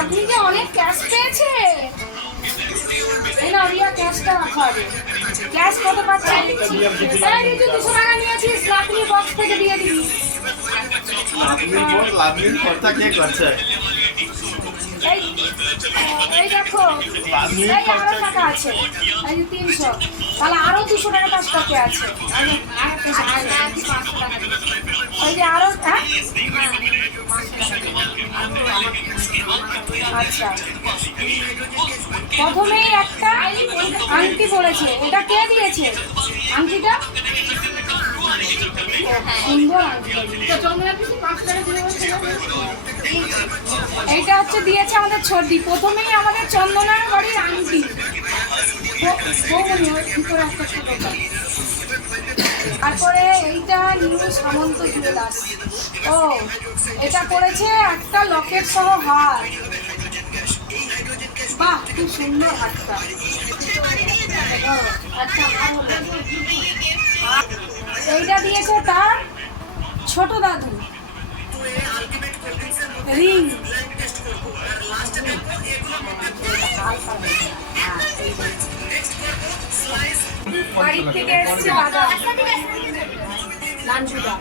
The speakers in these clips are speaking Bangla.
আপনি যে অনেক ক্যাশ পেয়েছে। এই না রিয়া ক্যাশটা রাখা হবে। ক্যাশ কত পাচ্ছে? এই যে 200 টাকা নিয়েছিস, লাকড়ি বক্স থেকে দিয়ে দিবি। লাভলির খরচা কে করছে? এই দেখো, এই আরো টাকা আছে, এই যে 300, তাহলে আরো 200 টাকা তার স্টকে আছে। এই যে আরো, আচ্ছা, প্রথমেই একটা আংটি পড়েছে, এটা কে দিয়েছে আংটিটা? সুন্দর আংটি। এইটা হচ্ছে দিয়েছে আমাদের ছর্দি। প্রথমেই আমাদের চন্দনার বাড়ির আংটি। তারপরে এইটা নিউ সামন্ত জুয়েলার্স। ও, এটা করেছে একটা লকেট সহ হার। বাহ, খুব সুন্দর হারটা। আচ্ছা, এইটা দিয়েছে তার ছোট দাদু, রিং। বাড়ি থেকে এসছে বাদাম, লাঞ্চুটা।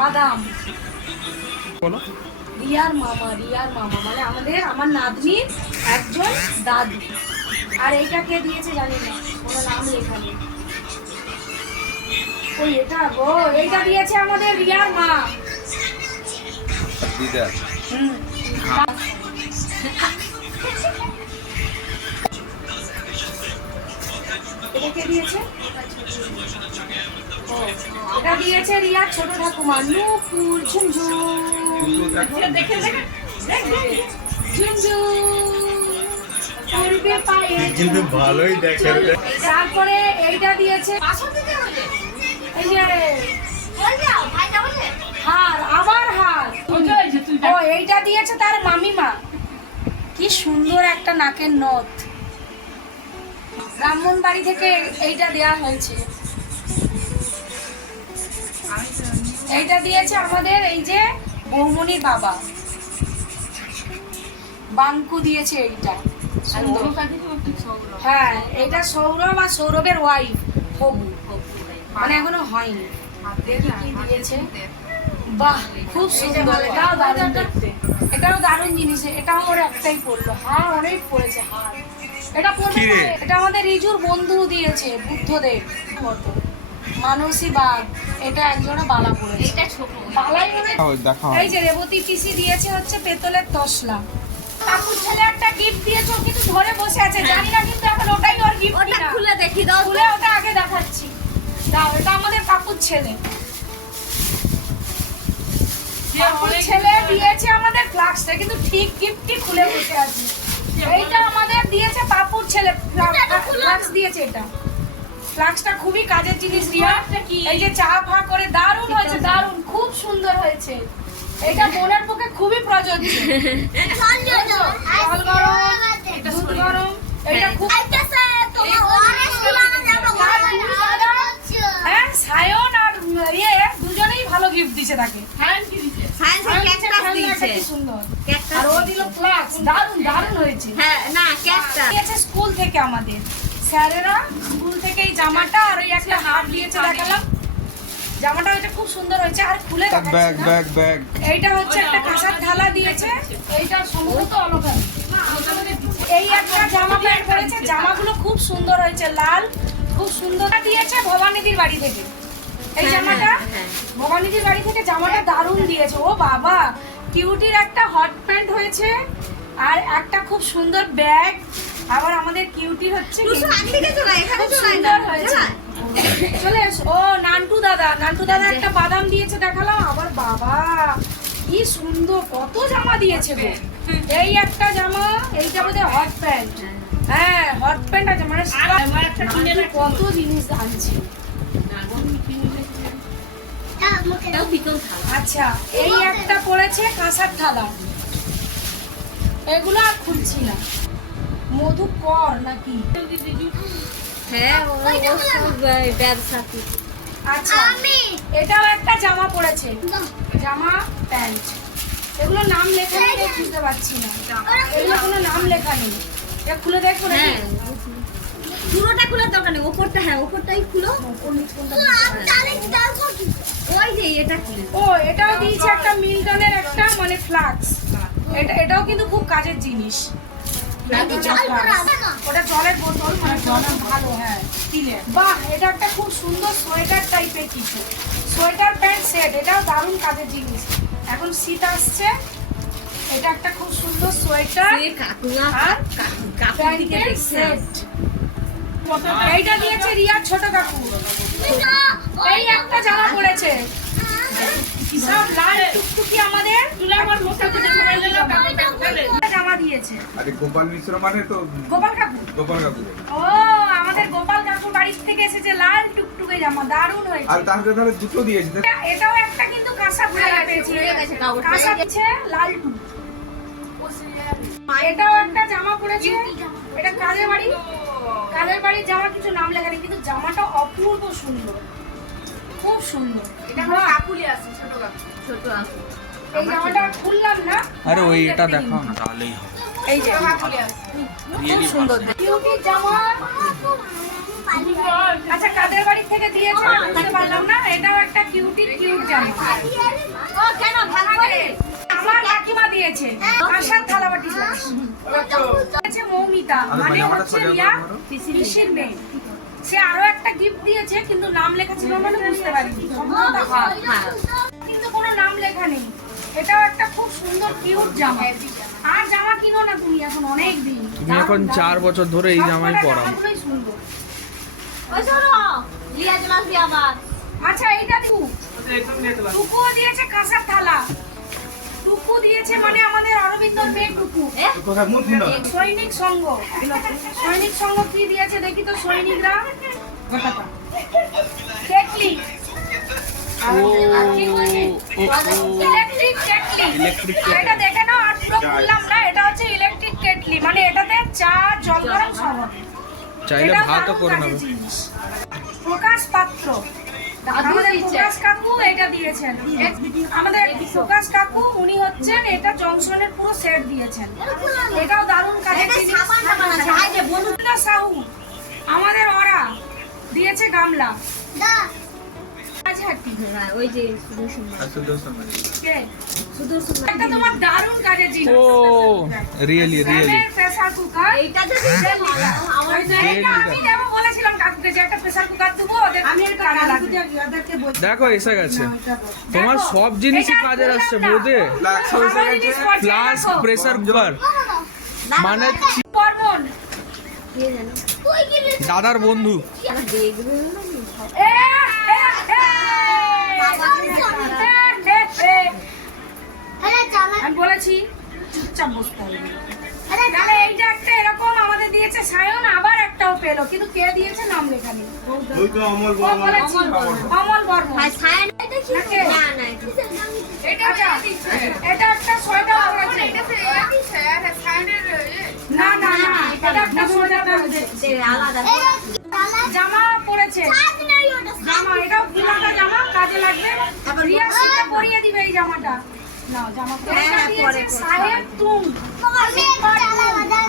বাদাম রিয়ার মামা মানে আমার নাতনির একজন দাদু। আর এইটা কে দিয়েছে জানি না, কোনো নাম লেখা নেই। ওই এটা গো, এইটা দিয়েছে আমাদের রিয়ার মা। এটা কে দিয়েছে? এটা দিয়েছে রিয়ার ছোট ঠাকুমা নুপুর ঝুমঝুম। কিন্তু ভালোই দেখে। তারপরে এইটা দিয়েছে, এই যে হার, আবার হার। ও, এইটা দিয়েছে তার মামিমা। কি সুন্দর একটা নাকের নথ, ব্রাহ্মণ বাড়ি থেকে এইটা দেয়া হয়েছে। এইটা দিয়েছে আমাদের এই যে বৌমনির বাবা, বাঙ্কু দিয়েছে এইটা। হ্যাঁ, এটা সৌরভ আর সৌরভের ওয়াইফ হবু, মানে এখনো হয়নি। দিয়েছে, বাহ, খুব সুন্দর। এটাও দারুণ দেখতে, এটাও দারুণ জিনিস। এটাও ওর একটাই পড়লো। হ্যাঁ, অনেক পড়েছে হার। এটা পড়বে, এটা আমাদের রিজুর বন্ধু দিয়েছে, বুদ্ধদেব মতো মানসী বাগ। এটা একজনে বালা পড়েছে, এটা ছোট বালাই। এই যে রেবতী পিসি দিয়েছে হচ্ছে পেতলের তসলা। কাকুর ছেলে একটা গিফট দিয়েছে, ও কিন্তু ধরে বসে আছে, জানি না কিন্তু এখন ওটাই ওর গিফট। ওটা খুলে দেখি দাও, খুলে ওটা আগে দেখাচ্ছি। দাও, এটা আমাদের কাকুর ছেলে। কাকুর ছেলে দিয়েছে আমাদের ফ্লাক্সটা, কিন্তু ঠিক গিফটই খুলে বসে আছে। এইটা আমাদের দিয়েছে পাপুর ছেলে, ফ্লাক্স দিয়েছে। এটা ফ্লাক্সটা খুবই কাজের জিনিস রিয়া। এই যে চা ফা করে দারুণ হয়েছে, দারুণ, খুব সুন্দর হয়েছে। এটা বোনের পক্ষে খুবই প্রযোজ্য। জল গরম, দুধ গরম, এটা খুব। হ্যাঁ, সায়ন আর ইয়ে দুজনেই ভালো গিফট দিচ্ছে তাকে। সুন্দর। আর ও দিল ফ্লাক্স, দারুণ দারুণ হয়েছে। হ্যাঁ, না ক্যাটটা দিয়েছে স্কুল থেকে আমাদের স্যারেরা, স্কুল থেকে এই জামাটা আর ওই একটা হার দিয়েছে, দেখালাম জামাটা। ওইটা খুব সুন্দর হয়েছে। আর খুলে এইটা হচ্ছে একটা কাঁসার থালা দিয়েছে। এইটা সম্ভবত অলকার। এই একটা জামা প্যান্ট পরেছে, জামাগুলো খুব সুন্দর হয়েছে, লাল, খুব সুন্দর। দিয়েছে ভবানীদির বাড়ি থেকে এই জামাটা, ভবানীদির বাড়ি থেকে জামাটা দারুণ দিয়েছে। ও বাবা, কিউটির একটা হট প্যান্ট হয়েছে, আর একটা খুব সুন্দর ব্যাগ। আবার আমাদের কিউটি হচ্ছে সুন্দর হয়েছে। চলে এসো। ও, নান্টু দাদা একটা বাদাম দিয়েছে, দেখালাম। আবার বাবা, কি সুন্দর, কত জামা দিয়েছে গো। এই একটা জামা, এইটা বোধহয় হট প্যান্ট। হ্যাঁ, হট প্যান্ট আছে, মানে কত জিনিস আনছে। আচ্ছা, এই একটা পড়েছে কাঁসার থালা। এগুলো আর খুলছি না। মধুকর নাকি? হ্যাঁ ও সব ব্যবসা কি। আচ্ছা এটাও একটা জামা পড়েছে, জামা প্যান্ট। এগুলো নাম লেখা নেই, দেখে বুঝতে পারছি না। এগুলো কোনো নাম লেখা নেই। এটা খুলে দেখো না? হ্যাঁ পুরোটা খোলার দরকার নেই, ওপরটা হ্যাঁ ওপরটাই খুলো। ওই যে এটা কি? ও এটাও দিয়েছে একটা মিল্টনের একটা মানে ফ্লাক্স। এটাও কিন্তু খুব কাজের জিনিস। ওটা জলের বোতল, মানে জল ভালো। হ্যাঁ স্টিলের। বাহ, এটা একটা খুব সুন্দর সোয়েটার টাইপের কিছু, সোয়েটার প্যান্ট সেট। এটাও দারুণ কাজের জিনিস। এখন শীত আসছে, এটা একটা খুব সুন্দর সোয়েটার কাকুয়া আর কাকুদিকে প্যান্টের সেট। এইটা দিয়েছে রিয়ার ছোট কাকু। এই একটা জামা পড়েছে, সব লাল টুকটুকি। আমাদের জামা দিয়েছে আরে গোপাল মিশ্র মানে তো গোপাল কাকু। গোপাল কাকু। ও আমাদের গোপাল কাকুর বাড়ি থেকে এসেছে লাল টুকটুকে জামা, দারুণ হয়েছে। আর তাহলে তাহলে দুটো দিয়েছে। এটাও একটা কিন্তু কাঁসা ফুলে পেয়েছি, কাঁসা দিচ্ছে লাল টুক। এটাও একটা জামা পড়েছে, এটা কাদের বাড়ি, কাদের বাড়ির জামা, কিছু নাম লেখা নেই, কিন্তু জামাটা অপূর্ব সুন্দর, খুব সুন্দর। এটা আমার কাকুলি আছে, ছোট কাকু। ছোট আপু এই জামাটা খুললাম না, আরে ওই এটা দেখাও না তাহলেই হবে। এই যে কাকুলি আছে, খুব সুন্দর কিউটি জামা। আচ্ছা কাদের বাড়ি থেকে দিয়েছে বুঝতে পারলাম না। এটাও একটা কিউট জামা। ও কেন ভাগ করে আমার কাকিমা দিয়েছে কাঁসার থালাবাটি দিয়েছে মৌমিতা, মানে হচ্ছে রিয়া পিসির মেয়ে। সে আরো একটা গিফট দিয়েছে, কিন্তু নাম লেখা ছিল না, বুঝতে পারিনি। সম্ভবত হ্যাঁ কিন্তু কোনো নাম লেখা নেই। এটাও একটা খুব সুন্দর কিউট জামা। আর জামা কিনো না তুমি এখন, অনেক দিন। তুমি এখন 4 বছর ধরে এই জামাই পরাও। জামাগুলোই সুন্দর। ওই শোনো লিয়া চলে আসবি আবার। আচ্ছা এইটা দিবু, টুকুও দিয়েছে কাঁসার থালা। টুকু দিয়েছে মানে আমাদের অরবিন্দর মেয়ে টুকু। কোথায় মুখ না সৈনিক সংঘ, সৈনিক সংঘ কি দিয়েছে দেখি তো। সৈনিকরা কেটলি, ইলেকট্রিক কেটলি। এটা দেখে নাও, আর পুরো খুললাম না। এটা হচ্ছে ইলেকট্রিক কেটলি, মানে এটাতে চা জল গরম সব হবে। চাইলে এটা ভাতও দারুণ করে কাজের নেবে। জিনিস। প্রকাশ পাত্র, আমাদের প্রকাশ কাকু এটা দিয়েছেন। আমাদের প্রকাশ কাকু উনি হচ্ছেন, এটা জংশনের পুরো সেট দিয়েছেন। এটাও দারুণ কাজের জিনিস। বন্ধুরা সাহু আমাদের ওরা দিয়েছে গামলা। মাঝহাটি, হ্যাঁ ওই যে সুদর্শন কে? সুদর্শন এটা তোমার দারুণ কাজের জিনিস। ও রিয়েলি স্যামের প্রেসার কুকার। এইটা তো আমার এইটা আমি দেবো বলেছিলাম কাকুকে যে একটা প্রেসার কুকার দেবো, ওদের আমি কাজে লাগবে। দেখো এসে গেছে। তোমার সব জিনিসই কাজে আসছে বোধে। ফ্লাস্ক, প্রেসার কুকার, মানে বর্মন। কে জানো দাদার বন্ধু। দেখবে এ, এ, এ, আমি বলেছি চুপচাপ বসতে হবে। তাহলে এইটা একটা এরকম আমাদের দিয়েছে সায়ন, আবার একটাও পেলো, কিন্তু কে দিয়েছে নাম লেখা নেই। ওই তো অমল ও বলেছি, অমল বর্মন। আর ছায়া এটা কি না না এটা এটা একটা সোয়েটার পরেছে। না না না, এটা একটা সোয়েটার পরেছে। আলাদা জামা পরেছে, জামা। এটাও ফুলাটা জামা, কাজে লাগবে। রিয়া শীতে পরিয়ে দিবে এই জামাটা। নাও জামা পরে হ্যাঁ, দিয়েছে পরে। সাহেব তুম।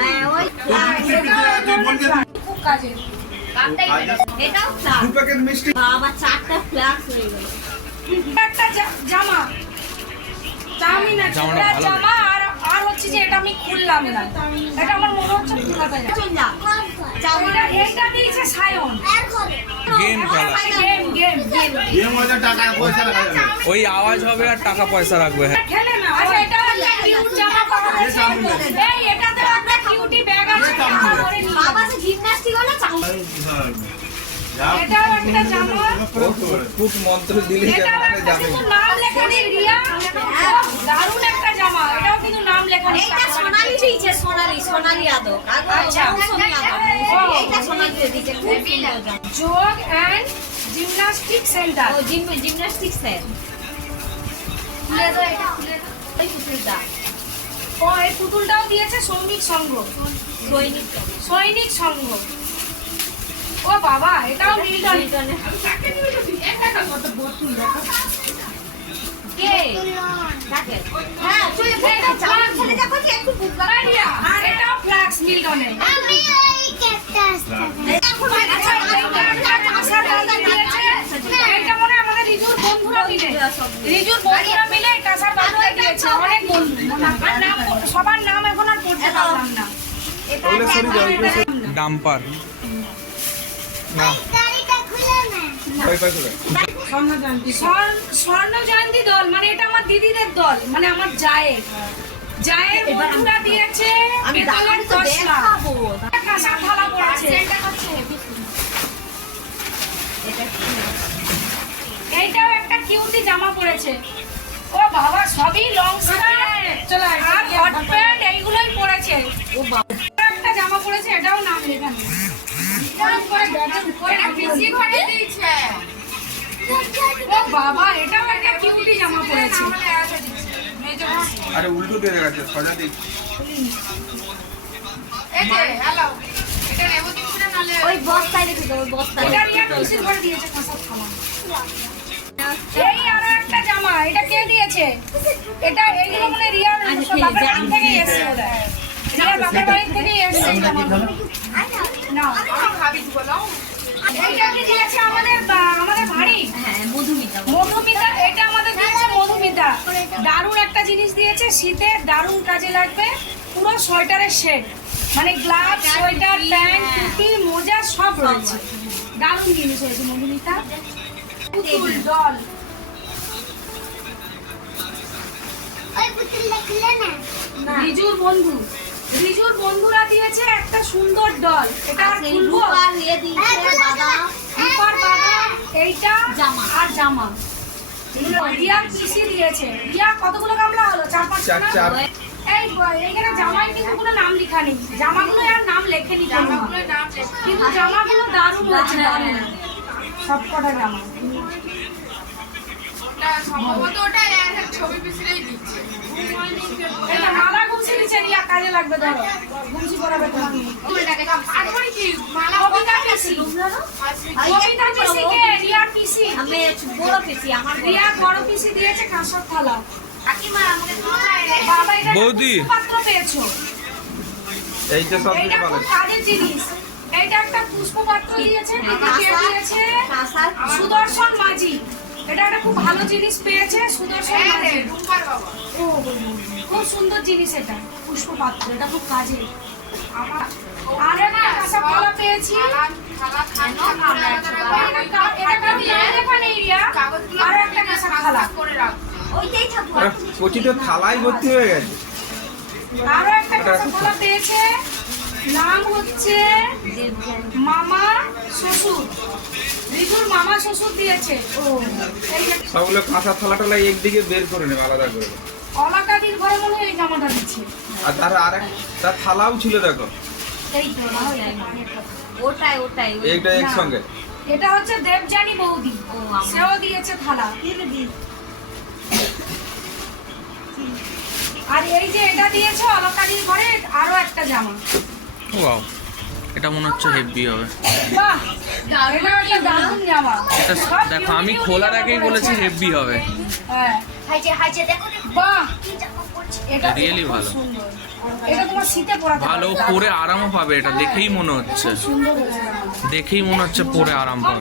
হ্যাঁ ওই খুব কাজের। এটাও ফ্লাক্স দু প্যাকেট মিষ্টি। বাবা 4টা ফ্লাক্স হয়ে গেল। একটা জামা, চাউমিন আছে, জামাটা এটা ভালো জামা। আর হচ্ছে যে এটা আমি খুললাম না, এটা আমার মনে হচ্ছে ফুলাটা জামা। চুল্লা এইটা দিয়েছে সায়ন। গেম খেলা, দিয়ে মজা টাকা পয়সা লাগা যাবে। ওই আওয়াজ হবে আর টাকা পয়সা রাখবে। হ্যাঁ খেলে না। আচ্ছা এটা একটা কিউট জামা পাওয়া গেছে। এই এটাতে একটা কিউটি ব্যাগ আছে, টাকা ভরে নিয়ে যাবে। বাবা তো জিমন্যাস্টিক হলো এটাও একটা জামা। ফুট মন্ত্র দিলে এটাও জামাটা একটা, যাবে। কিন্তু নাম লেখা নেই রিয়া। দারুণ একটা জামা, এটাও কিন্তু নাম লেখা নেই। এইটা সোনালি দিয়েছে, সোনালি আদো আচ্ছা। এইটা সোনালি দিয়েছে, খুব সুন্দর জামা। Yoga and gymnastic centre. ও জিমন্যাস্টিক স্যার খুলে দাও, এটা খুলে দাও। এই পুতুলটা ও এই পুতুলটাও দিয়েছে সৈনিক সংঘ। সৈনিক সংঘ। ও বাবা, এটাও মিল্টন। কে কাকে হ্যাঁ তুই এটা চালা ছেলে দেখো যে একটু বুঝবা রিয়া আর এটাও ফ্লাক্স মিল্টনের। আমি এই ক্যাকটাস এখন আচ্ছা, এটা আশার দাদা দিয়েছে। এটা মনে হয় আমাদের রিজুর বন্ধুরা মিলে। রিজুর বন্ধুরা মিলে এই কাঁসার বাঁধুয়া দিয়েছে। অনেক বন্ধু। আর নাম, সবার নাম এখন আর পড়তে পারলাম না। ওগুলো সরি যাও, ওগুলো সরি। ডাম্পার না, গাড়িটা খুলে না ভয় পাই করে। স্বর্ণ জয়ন্তী দল, মানে এটা আমার দিদিদের দল, মানে আমার জায়ের বন্ধুরা দিয়েছে। আমি বেতনের তো 10 লাখ। দেখাবো কাঁসার থালা পড়েছে। এইটাও একটা কিউটি জামা পড়েছে। ও বাবা, সবই লং স্কার্ট আর হট প্যান্ট এইগুলোই পড়েছে। ও বাবা একটা জামা পড়েছে, এটাও নাম লেখানো। ও বাবা, এটাও একটা কিউটি জামা পড়েছে। আরে উল্টো দিয়ে দেখাচ্ছে সজা দিক। ওই বস্তায় রেখে দাও ওই বস্তায় এটা রিয়া পিসির ঘরে দিয়েছে কাঁসার থালা। এই আরো একটা জামা, এটা কে দিয়েছে? এটা এইগুলো মানে রিয়ার বাপের বাড়ি থেকে এসেছে। ওটা রিয়ার বাপের বাড়ি থেকে এসেছে এই জামাগুলো। না, এইটা কি দিয়েছে আমাদের ভারী হ্যাঁ মধুমিতা মধুমিতা। এটা আমাদের দিয়েছে মধুমিতা। দারুণ একটা জিনিস দিয়েছে, শীতে দারুণ কাজে লাগবে। পুরো সোয়েটারের সেট, মানে গ্লাভ, সোয়েটার, প্যান্ট, টুপি, মোজা সব রয়েছে। দারুণ জিনিস হয়েছে মধুমিতা। পুতুল ডল, ওই পুতুলটা খুলে না রিজুর বন্ধুরা দিয়েছে একটা সুন্দর ডল। এটা আর সেই খুলবো? রূপা নিয়ে দিয়েছে বাদাম রূপার বাদাম, এইটা জামা। আর জামা। রিয়া পিসি দিয়েছে। রিয়া কতগুলো গামলা হলো? 4-5 চার, না? চার। এইখানে জামায় কিন্তু কোনো নাম লেখা নেই। জামাগুলো আর নাম লেখেনি কিন্তু জামাগুলো দারুণ হয়েছে। দারুণ সবকটা জামা। এটা মালা গুনছি দিচ্ছে রিয়া, কাজে লাগবে। ধরো গুনছি পরাবে তোমার মেয়ে। কবিতা পিসি। কবিতা পিসিকে রিয়ার পিসি। আমি বড় পেছি আমার রিয়া বড় পিসি দিয়েছে কাঁসার থালা। বাবা, এটা বৌদি। পুষ্পপাত্র পেয়েছো। এইটা সব এইটা কিছু ভালো। খুব কাজের জিনিস। এইটা একটা পুষ্পপাত্র দিয়েছে। দিদিকে দিয়েছে কাঁসার সুদর্শন মাঝি। এটা একটা খুব ভালো জিনিস পেয়েছে সুদর্শন মাঝি। ও, খুব সুন্দর জিনিস এটা, পুষ্পপাত্র। এটা খুব কাজের। আর একটা কাঁসার থালা পেয়েছি। আর একটা কাঁসার থালা। ওইটাই থাকবো ওরা কচিতে থালায় ভর্তি হয়ে গেছে। আরো একটা কাঁসার থালা পেয়েছে। নাম হচ্ছে মামা শ্বশুর। রিজুর মামা শ্বশুর দিয়েছে। ও, এই যে সবগুলো কাঁচা থালাটালা একদিকে বের করে নেবে আলাদা করে। অলাকাদির ঘরে মনে হয় এই জামাটা দিচ্ছে। আর তার আরেক তার থালাও ছিল দেখো, এই তো না হলে ওটাই ওটাই ওই- এইটা একসঙ্গে। এটা হচ্ছে দেবজানী বৌদি। ও, আমার। সেও দিয়েছে থালা। আর এই যে এটা দিয়েছে অলকাদির ঘরে আরো একটা জামা। ওয়াও, এটা মনে হচ্ছে হেভি হবে। বাহ, এটা একটা দারুণ জামা। এটা সব দেখো, আমি beauty খোলার beauty আগেই করেছে। বলেছি হেভি হবে। হ্যাঁ, হাইজে দেখো বাহ, কি জামা পড়ছে এটা Really খুব ভালো। সুন্দর। এটা তোমার শীতে পরাতে ভালো, পারবে। পরে আরামও পাবে। এটা দেখেই মনে হচ্ছে, সুন্দর হয়েছে জামাটা। দেখেই মনে হচ্ছে পরে আরাম পাবে।